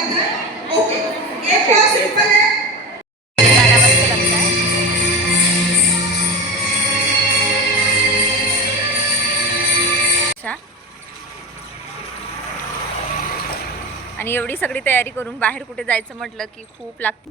पद्धत ओके. एक पाव सिंपल आहे. गाण्यामध्ये लागताय अच्छा. आणि एवढी सगळी तयारी करून बाहेर कुठे जायचं म्हटलं की खूप लागते.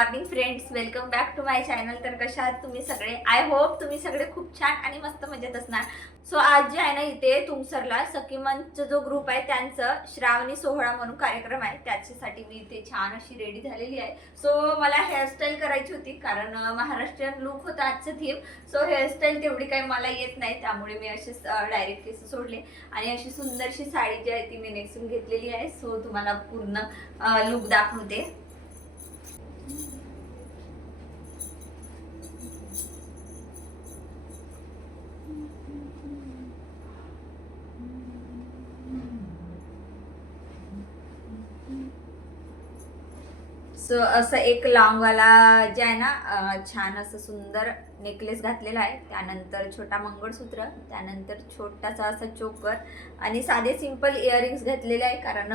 Morning friends welcome back to my channel तर कशा आहात तुम्ही सगळे? आय होप तुम्ही सगळे खूप छान आणि मस्त मजेत असणार. सो आज जे आहे ना इथे तुमसरला सखीमनचा जो ग्रुप आहे त्यांचं श्रावणी सोहळा म्हणून कार्यक्रम आहे. त्याच्यासाठी मी इथे छान अशी रेडी झालेली आहे. सो मला हेअरस्टाईल करायची होती कारण महाराष्ट्रीयन लुक होता आजचं थीम सो हेअरस्टाईल तेवढी काही मला येत नाही. त्यामुळे मी असे डायरेक्ट केस सोडले. आणि अशी सुंदरशी साडी जी आहे ती मी नेसून घेतलेली आहे. सो तुम्हाला पूर्ण लुक दाखवते. सो असं एक लॉंगवाला जे आहे ना छान असं सुंदर नेकलेस घातलेला आहे. त्यानंतर छोटा मंगळसूत्र त्यानंतर छोटासा असा चोकर आणि साधे सिंपल इयरिंग्स घातलेले आहे. कारण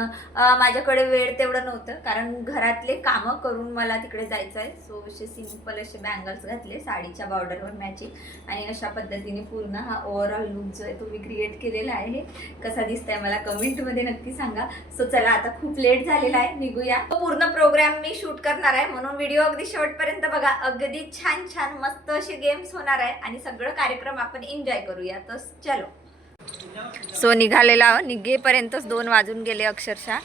माझ्याकडे वेळ तेवढं नव्हतं. कारण घरातले कामं करून मला तिकडे जायचं आहे. सो असे सिंपल असे बँगल्स घातले. साडीच्या बॉर्डरवर मॅचिंग आणि अशा पद्धतीने पूर्ण हा ओव्हरऑल लुक जो आहे तो मी क्रिएट केलेला आहे. कसा दिसतंय मला कमेंटमध्ये नक्की सांगा. सो चला आता खूप लेट झालेला आहे. निघूया. तो पूर्ण प्रोग्राम मी शूट करणार आहे. म्हणून व्हिडिओ अगदी शेवटपर्यंत बघा. अगदी छान छान मस्त गेम्स होणार आहे आणि सगळं कार्यक्रम आपण एन्जॉय करूया. तर चलो. सो निघालेला आहो. निघेपर्यंतच दोन वाजून गेले अक्षरशः.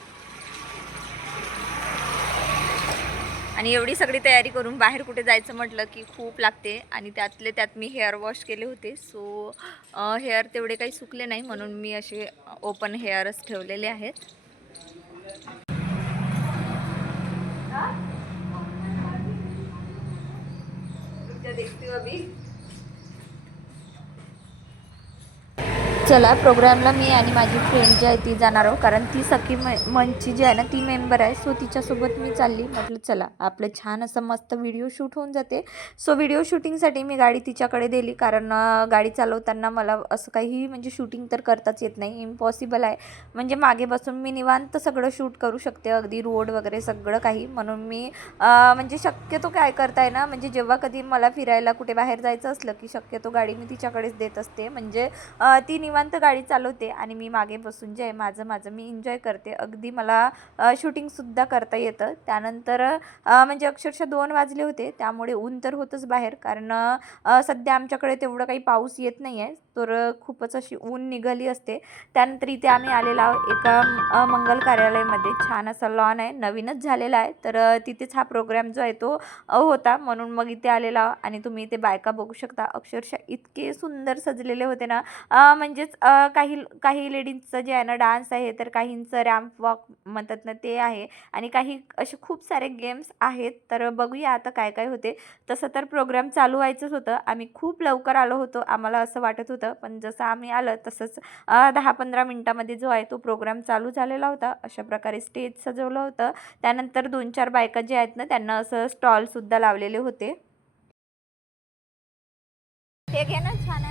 आणि एवढी सगळी तयारी करून बाहेर कुठे जायचं म्हटलं की खूप लागते. आणि त्यातले त्यात मी हेअर वॉश केले होते. सो हेअर तेवढे काही सुकले नाही म्हणून मी असे ओपन हेअरच ठेवलेले आहेत. देखती हो चला प्रोग्रामला मी आणि माझी फ्रेंड जी आहे ती जाणार आहोत. कारण ती सखी म मंचची जी आहे ना ती मेंबर आहे. सो तिच्यासोबत मी चालली. म्हटलं चला आपलं छान असं मस्त व्हिडिओ शूट होऊन जाते. सो व्हिडिओ शूटिंगसाठी मी गाडी तिच्याकडे दिली. कारण गाडी चालवताना मला असं काही म्हणजे शूटिंग तर करताच येत नाही. इम्पॉसिबल आहे. म्हणजे मागे बसून मी निवांत सगळं शूट करू शकते. अगदी रोड वगैरे सगळं काही. म्हणून मी म्हणजे शक्यतो काय करताय ना म्हणजे जेव्हा कधी मला फिरायला कुठे बाहेर जायचं असलं की शक्यतो गाडी मी तिच्याकडेच देत असते. म्हणजे ती निवांत गाडी चालवते आणि मी मागे बसून जे आहे माझं माझं मी एन्जॉय करते. अगदी मला शूटिंगसुद्धा करता येतं. त्यानंतर म्हणजे अक्षरशः दोन वाजले होते. त्यामुळे ऊन तर होतंच बाहेर. कारण सध्या आमच्याकडे तेवढं काही पाऊस येत नाही आहे तर खूपच अशी ऊन निघाली असते. त्यानंतर इथे आम्ही आलेलो आहोत एका मंगल कार्यालयामध्ये. छान असा लॉन आहे. नवीनच झालेला आहे. तर तिथेच हा प्रोग्राम जो आहे तो होता. म्हणून मग इथे आलेला आहो. आणि तुम्ही इथे बायका बघू शकता. अक्षरशः इतके सुंदर सजलेले होते ना. म्हणजेच तसेच काही काही लेडीजचं जे आहे ना डान्स आहे तर काहींचं रॅम्प वॉक म्हणतात ना ते आहे. आणि काही असे खूप सारे गेम्स आहेत. तर बघूया आता काय काय होते. तसं तर प्रोग्राम चालू व्हायचंच होतं. आम्ही खूप लवकर आलो होतो. आम्हाला असं वाटत होतं. पण जसं आम्ही आलं तसंच दहा पंधरा मिनटामध्ये जो आहे तो प्रोग्राम चालू झालेला होता. अशा प्रकारे स्टेज सजवलं होतं. त्यानंतर दोन चार बायका जे आहेत ना त्यांना असं स्टॉलसुद्धा लावलेले होते. हे घे ना छान आहे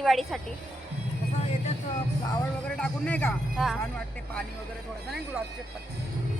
दिवाळीसाठी. याच्यात फ्लावर वगैरे टाकून नाही का? हा. छान वाटते पाणी वगैरे थोडंसं नाही गुलाबचे पत्ते.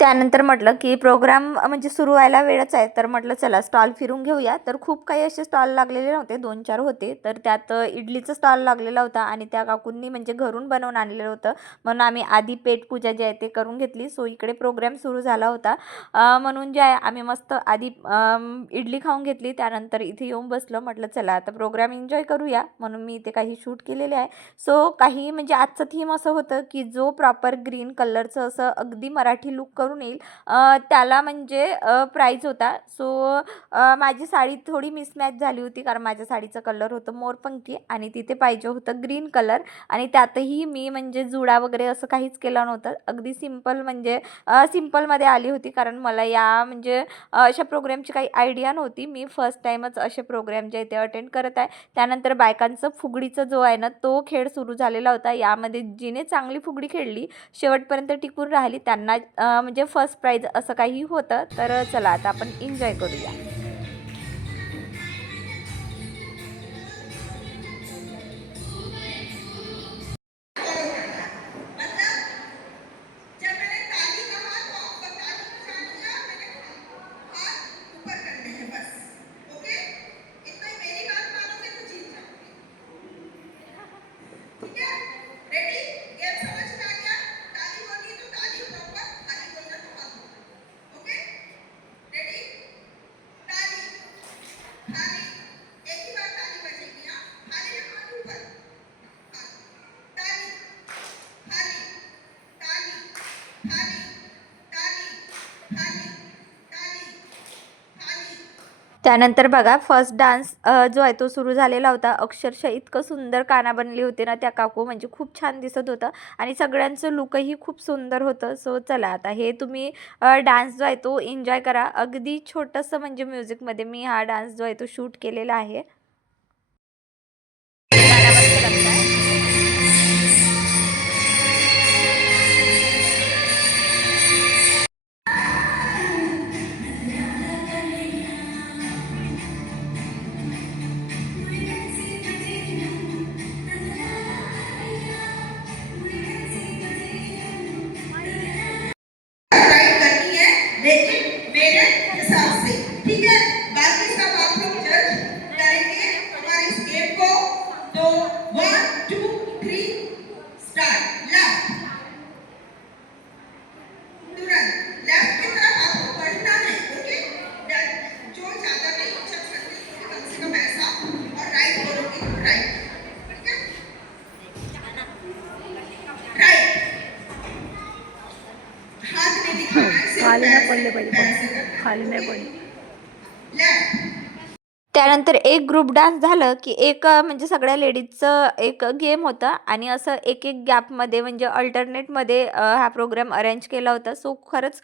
त्यानंतर म्हटलं की प्रोग्राम म्हणजे सुरू व्हायला वेळच आहे. तर म्हटलं चला स्टॉल फिरून घेऊया. तर खूप काही असे स्टॉल लागलेले नव्हते. दोन चार होते. तर त्यात इडलीचं स्टॉल लागलेला होता आणि त्या काकूंनी म्हणजे घरून बनवून आणलेलं होतं. म्हणून आम्ही आधी पेटपूजा जे जी आहे ते करून घेतली. सो इकडे प्रोग्राम सुरू झाला होता. म्हणून जे आहे आम्ही मस्त आधी इडली खाऊन घेतली. त्यानंतर इथे येऊन बसलो. म्हटलं चला आता प्रोग्राम एन्जॉय करूया. म्हणून मी इथे काही शूट केलेले आहे. सो काही म्हणजे आजचं थीम असं होतं की जो प्रॉपर ग्रीन कलरचं असं अगदी मराठी लुक करून येईल. त्याला म्हणजे प्राईज होता. सो माझी साडी थोडी मिसमॅच झाली होती कारण माझ्या साडीचा कलर होतं मोरपंखी आणि तिथे पाहिजे होतं ग्रीन कलर आणि त्यातही मी म्हणजे जुडा वगैरे असं काहीच केलं नव्हतं. अगदी सिंपल म्हणजे सिम्पलमध्ये आली होती कारण मला या म्हणजे अशा प्रोग्रामची काही आयडिया नव्हती. मी फर्स्ट टाईमच असे प्रोग्राम जे ते अटेंड करत आहे. त्यानंतर बायकांचं फुगडीचं जो आहे ना तो खेळ सुरू झालेला होता. यामध्ये जिने चांगली फुगडी खेळली शेवटपर्यंत टिकून राहिली त्यांना म्हणजे म्हणजे फर्स्ट प्राईज असं काही होतं तर चला आता आपण एन्जॉय करूया. त्यानंतर बघा फर्स्ट डान्स जो आहे तो सुरू झालेला होता. अक्षरशः इतकं सुंदर काना बनली होती ना त्या काकू. म्हणजे खूप छान दिसत होतं आणि सगळ्यांचं लुकही खूप सुंदर होतं. सो चला आता हे तुम्ही डान्स जो आहे तो एन्जॉय करा. अगदी छोटंसं म्हणजे म्युझिकमध्ये मी हा डान्स जो आहे तो शूट केलेला आहे. खाली ना पडले पाहिजे. खाली नाही पडले. त्यानंतर एक ग्रुप डान्स झालं की एक म्हणजे सगळ्या लेडीजचं एक गेम होतं आणि असं एक एक गॅपमध्ये म्हणजे अल्टरनेटमध्ये हा प्रोग्राम अरेंज केला होता. सो खरंच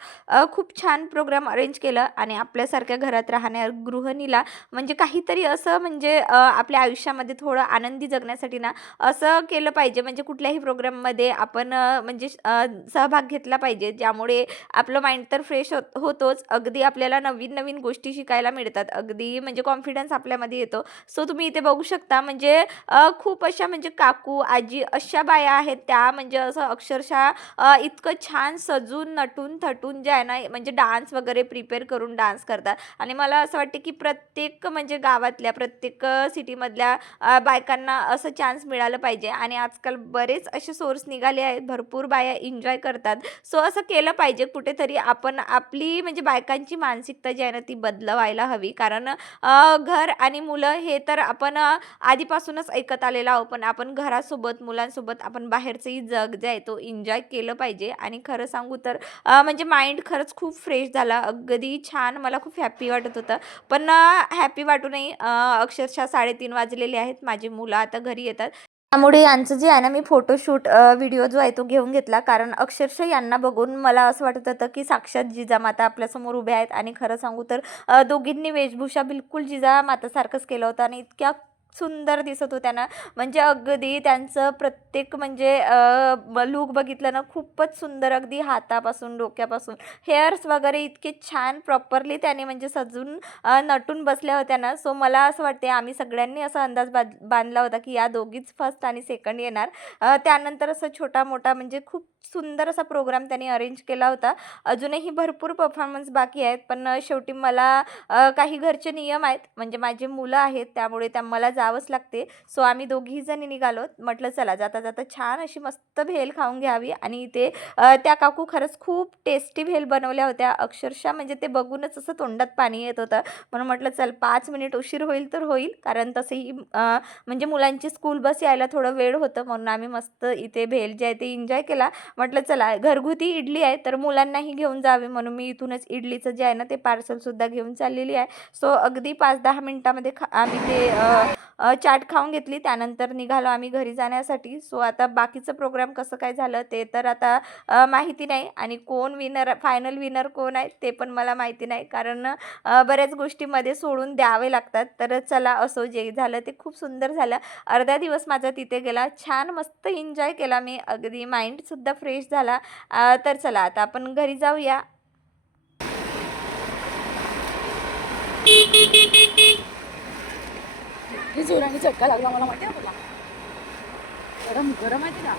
खूप छान प्रोग्राम अरेंज केलं आणि आपल्यासारख्या घरात राहण्या गृहिणीला म्हणजे काहीतरी असं म्हणजे आपल्या आयुष्यामध्ये थोडं आनंदी जगण्यासाठी ना असं केलं पाहिजे. म्हणजे कुठल्याही प्रोग्राममध्ये आपण म्हणजे सहभाग घेतला पाहिजे. ज्यामुळे आपलं माइंड तर फ्रेश होत होतोच. अगदी आपल्याला नवीन नवीन गोष्टी शिकायला मिळतात. अगदी म्हणजे कॉन्फिडन्स आपल्यामध्ये येतो. सो तुम्ही इथे बघू शकता म्हणजे खूप अशा म्हणजे काकू आजी अशा बाया आहेत. त्या म्हणजे असं अक्षरशः इतकं छान सजून नटून थटून जे आहे ना म्हणजे डान्स वगैरे प्रिपेअर करून डान्स करतात. आणि मला असं वाटते की प्रत्येक म्हणजे गावातल्या प्रत्येक सिटीमधल्या बायकांना असं चान्स मिळालं पाहिजे. आणि आजकाल बरेच असे सोर्स निघाले आहेत. भरपूर बाया एन्जॉय करतात. सो असं केलं पाहिजे. कुठेतरी आपण आपली म्हणजे बायकांची मानसिकता जी आहे ना ती बदलवायला हवी. कारण घर आणि मुलं हे तर आपण आधीपासूनच ऐकत आलेलो आहोत. पण आपण घरासोबत मुलांसोबत आपण बाहेरचंही जग जे आहे तो एन्जॉय केलं पाहिजे. आणि खरं सांगू तर म्हणजे माइंड खरंच खूप फ्रेश झाला. अगदी छान मला खूप हॅप्पी वाटत होतं. पण हॅपी वाटूनही अक्षरशः साडेतीन वाजलेले आहेत. माझी मुलं आता घरी येतात. त्यामुळे यांचं जे आहे ना मी फोटोशूट व्हिडिओ जो आहे तो घेऊन घेतला. कारण अक्षरशः यांना बघून मला असं वाटत होतं की साक्षात जिजामाता आपल्यासमोर उभ्या आहेत. आणि खरं सांगू तर दोघींनी वेशभूषा बिलकुल जिजामातासारखंच केलं होतं. आणि इतक्या सुंदर दिसत होत्या ना. म्हणजे अगदी त्यांचं प्रत्येक म्हणजे लूक बघितलं ना खूपच सुंदर अगदी हातापासून डोक्यापासून. हेअर्स वगैरे इतके छान प्रॉपरली त्याने म्हणजे सजून नटून बसल्या होत्या ना. सो मला असं वाटते आम्ही सगळ्यांनी असा अंदाज बांधला होता की या दोघीच फर्स्ट आणि सेकंड येणार. त्यानंतर असं छोटा मोठा म्हणजे खूप सुंदर असा प्रोग्राम त्यांनी अरेंज केला होता. अजूनही भरपूर परफॉर्मन्स बाकी आहेत पण शेवटी मला काही घरचे नियम आहेत. म्हणजे माझे मुलं आहेत त्यामुळे त्या मला जावंच लागते. सो आम्ही दोघीही जणी निघालो. म्हटलं चला जाता जाता छान अशी मस्त भेल खाऊन घ्यावी. आणि इथे त्या काकू खरंच खूप टेस्टी भेल बनवल्या होत्या. अक्षरशः म्हणजे ते बघूनच असं तोंडात पाणी येत होतं. म्हणून म्हटलं चल पाच मिनिट उशीर होईल तर होईल. कारण तसंही म्हणजे मुलांची स्कूल बस यायला थोडं वेळ होतं. म्हणून आम्ही मस्त इथे भेल जे आहे ते एन्जॉय केला. म्हटलं चला घरगुती इडली आहे तर मुलांनाही घेऊन जावे म्हणून मी इथूनच इडलीचं जे आहे ना ते पार्सलसुद्धा घेऊन चाललेली आहे. सो अगदी पाच दहा मिनटामध्ये खा आम्ही ते चाट खाऊन घेतली. त्यानंतर निघालो आम्ही घरी जाण्यासाठी. सो आता बाकीचं प्रोग्राम कसं काय झालं ते तर आता माहिती नाही. आणि कोण विनर फायनल विनर कोण आहे ते पण मला माहिती नाही. कारण बऱ्याच गोष्टीमध्ये सोडून द्यावे लागतात. तर चला असो जे झालं ते खूप सुंदर झालं. अर्धा दिवस माझा तिथे गेला. छान मस्त एन्जॉय केला मी. अगदी माइंडसुद्धा फ्रेश झाला. तर चला आता आपण घरी जाऊया. हे जोराने झटका लागला मला माहिती आहे तुला? गरम गरम आहे तिला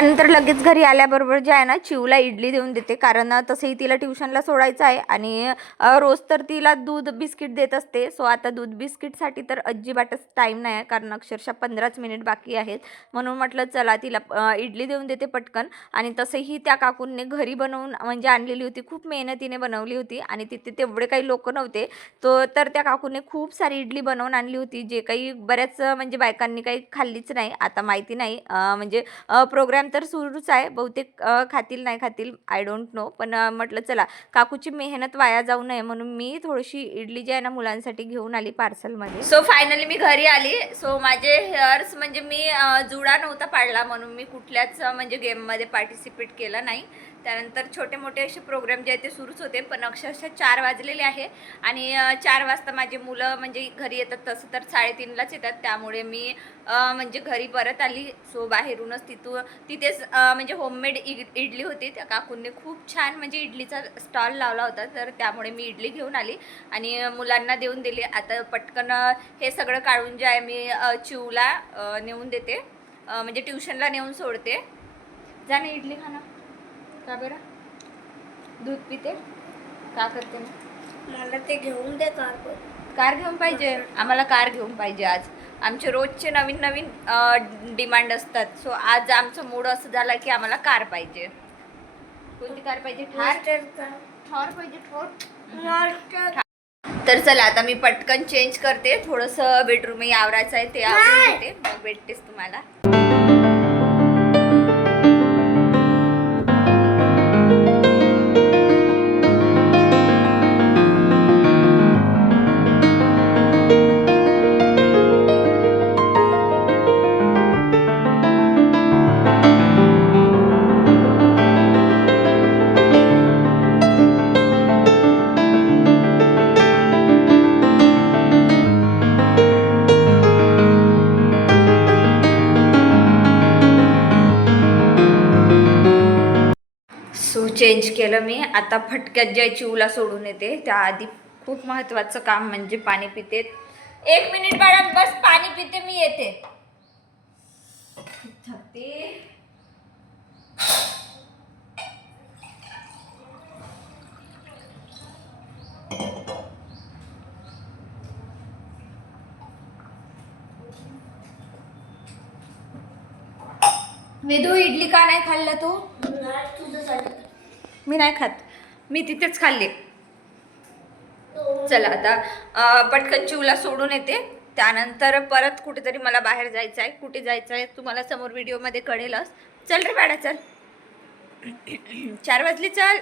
नंतर लगेच घरी आल्याबरोबर जे आहे ना चिवला इडली देऊन देते. कारण तसंही तिला ट्युशनला सोडायचं आहे. आणि रोज तर तिला दूध बिस्किट देत असते. सो आता दूध बिस्किटसाठी तर अजिबातच टाईम नाही आहे. कारण अक्षरशः पंधराच मिनिट बाकी आहेत. म्हणून म्हटलं चला तिला इडली देऊन देते पटकन. आणि तसंही त्या काकूंनी घरी बनवून म्हणजे आणलेली होती. खूप मेहनतीने बनवली होती. आणि तिथे तेवढे काही लोक नव्हते. तो तर त्या काकूने खूप सारी इडली बनवून आणली होती. जे काही बऱ्याच म्हणजे बायकांनी काही खाल्लीच नाही. आता माहिती नाही. म्हणजे प्रोग्राम तर सुरूच आहे. बहुतेक खातील नाही खातील आय डोंट नो पण म्हटलं चला काकूची मेहनत वाया जाऊ नये म्हणून मी थोडीशी इडली जी आहे ना मुलांसाठी घेऊन आली पार्सलमध्ये. सो फायनली मी घरी आली. सो माझे हेअर्स म्हणजे मी जुडा नव्हता पाडला म्हणून मी कुठल्याच म्हणजे गेममध्ये पार्टिसिपेट केलं नाही. त्यानंतर छोटे मोठे असे प्रोग्राम जे आहेत ते सुरूच होते पण अक्षरशः चार वाजलेले आहे. आणि चार वाजता माझी मुलं म्हणजे घरी येतात तसं तर साडेतीनलाच येतात. त्यामुळे मी म्हणजे घरी परत आली. सो बाहेरूनच तिथून तिथेच म्हणजे होममेड इडली होती. त्या काकूंनी खूप छान म्हणजे इडलीचा स्टॉल लावला होता. तर त्यामुळे मी इडली घेऊन आली आणि मुलांना देऊन दिली. आता पटकन हे सगळं काढून जे आहे मी चिवला नेऊन देते. म्हणजे ट्युशनला नेऊन सोडते. जा ना इडली खाना. का बरं? दूध पिते? का करते मला ते घेऊन दे कार कार घेऊन पाहिजे? आम्हाला कार घेऊन पाहिजे आज. आमचे रोजचे नवीन नवीन डिमांड असतात. सो आज आमचं मूड असं झालं की आम्हाला कार पाहिजे. कोणती कार पाहिजे? ठार? ठॉर पाहिजे तर चला आता मी पटकन चेंज करते. थोडंसं बेडरूमही आवरायचं आहे ते आवरून घेते. मग भेटतेच तुम्हाला. चेंज केलं मी. आता फटक्यात ज्या चिवला सोडून येते त्याआधी खूप महत्त्वाचं काम म्हणजे पाणी पिते. एक मिनिट मॅडम बस पाणी पिते मी येते. थकते. वेदू इडली का नाही खाल्लं तू? मी नाही खात. मी तिथेच खाल्ले. चला आता पटकन चिवला सोडून येते. त्यानंतर परत कुठेतरी मला बाहेर जायचं आहे कुठे जायचं आहे तुम्हाला समोर व्हिडिओमध्ये कळेलच. चल रे मॅडा चल. चार वाजली चल.